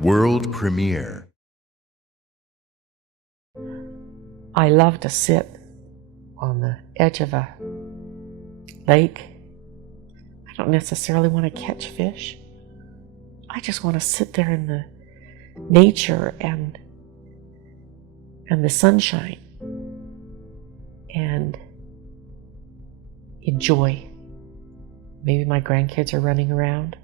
World premiere. I love to sit on the edge of a lake. I don't necessarily want to catch fish. I just want to sit there in the nature and the sunshine and enjoy. Maybe my grandkids are running around.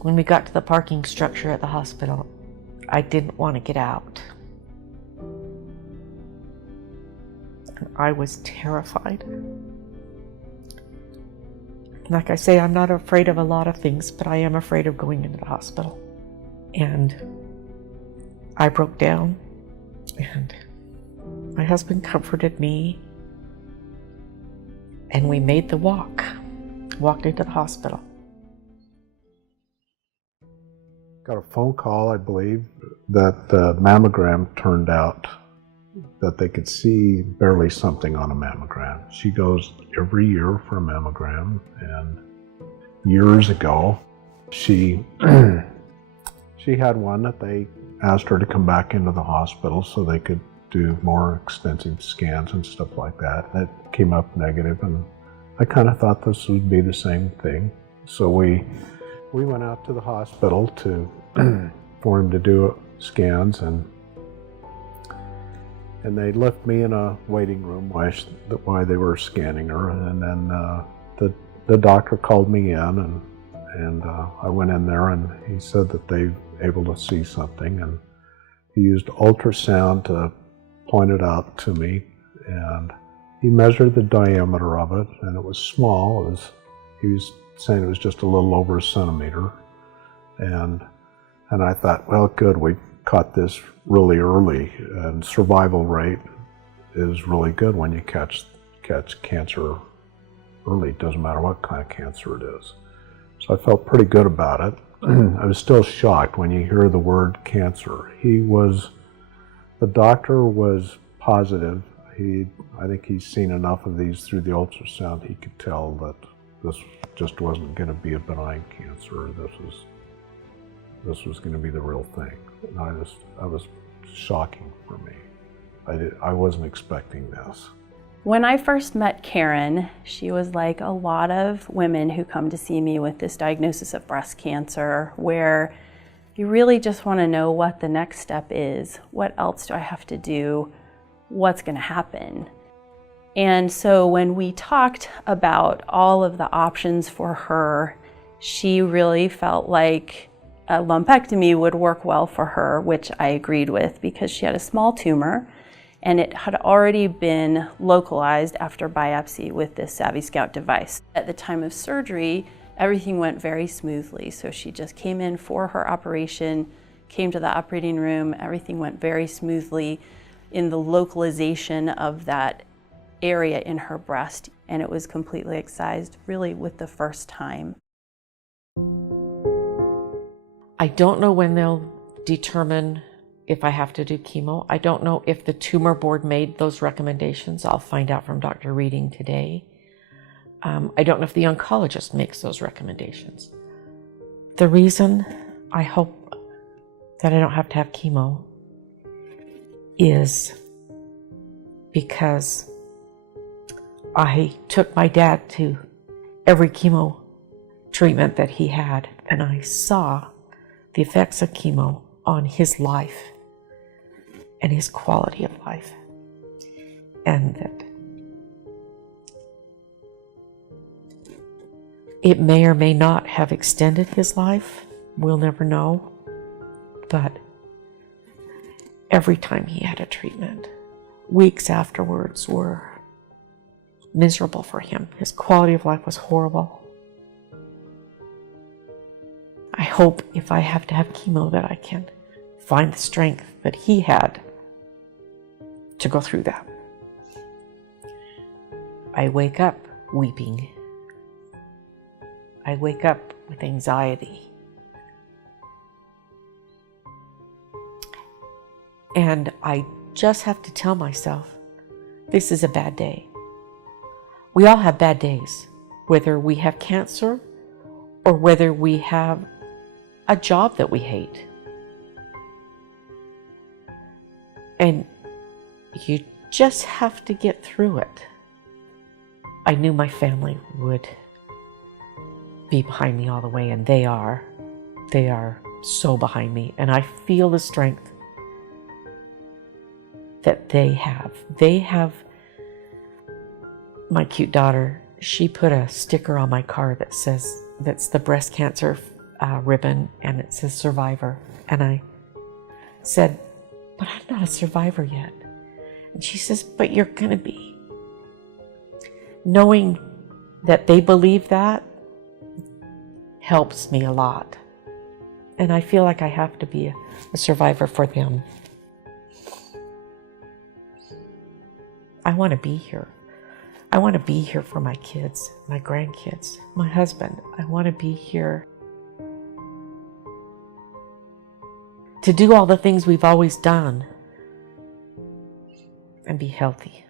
When we got to the parking structure at the hospital, I didn't want to get out. I was terrified. Like I say, I'm not afraid of a lot of things, but I am afraid of going into the hospital. And I broke down, and my husband comforted me, and we made the walked into the hospital. Got a phone call, I believe, that the mammogram turned out that they could see barely something on a mammogram. She goes every year for a mammogram, and years ago she had one that they asked her to come back into the hospital so they could do more extensive scans and stuff like that. It came up negative, and I kind of thought this would be the same thing. So we went out to the hospital for him to do scans, and they left me in a waiting room while they were scanning her, and then the doctor called me in, and I went in there, and he said that they were able to see something, and he used ultrasound to point it out to me, and he measured the diameter of it, and it was small. He was saying it was just a little over a centimeter, and I thought, well, good, we caught this really early, and survival rate is really good when you catch cancer early. It doesn't matter what kind of cancer it is. So I felt pretty good about it. I was still shocked when you hear the word cancer. The doctor was positive. I think he's seen enough of these through the ultrasound. He could tell that this just wasn't going to be a benign cancer. This was going to be the real thing. And I was shocking for me. I wasn't expecting this. When I first met Karen, she was like a lot of women who come to see me with this diagnosis of breast cancer, where you really just want to know what the next step is. What else do I have to do? What's going to happen? And so when we talked about all of the options for her, she really felt like a lumpectomy would work well for her, which I agreed with because she had a small tumor and it had already been localized after biopsy with this Savvy Scout device. At the time of surgery, everything went very smoothly. So she just came in for her operation, came to the operating room, everything went very smoothly in the localization of that area in her breast, and it was completely excised really with the first time. I don't know when they'll determine if I have to do chemo. I don't know if the tumor board made those recommendations. I'll find out from Dr. Reading today. I don't know if the oncologist makes those recommendations. The reason I hope that I don't have to have chemo is because I took my dad to every chemo treatment that he had, and I saw the effects of chemo on his life and his quality of life, and that it may or may not have extended his life. We'll never know, but every time he had a treatment, weeks afterwards were miserable for him. His quality of life was horrible. I hope if I have to have chemo that I can find the strength that he had to go through that. I wake up weeping. I wake up with anxiety. And I just have to tell myself, this is a bad day. We all have bad days, whether we have cancer or whether we have a job that we hate. And you just have to get through it. I knew my family would be behind me all the way, and they are. They are so behind me, and I feel the strength that they have. They have, my cute daughter, she put a sticker on my car that says, that's the breast cancer ribbon, and it says survivor. And I said, but I'm not a survivor yet. And she says, but you're gonna be. Knowing that they believe that helps me a lot. And I feel like I have to be a survivor for them. I want to be here. I want to be here for my kids, my grandkids, my husband. I want to be here to do all the things we've always done and be healthy.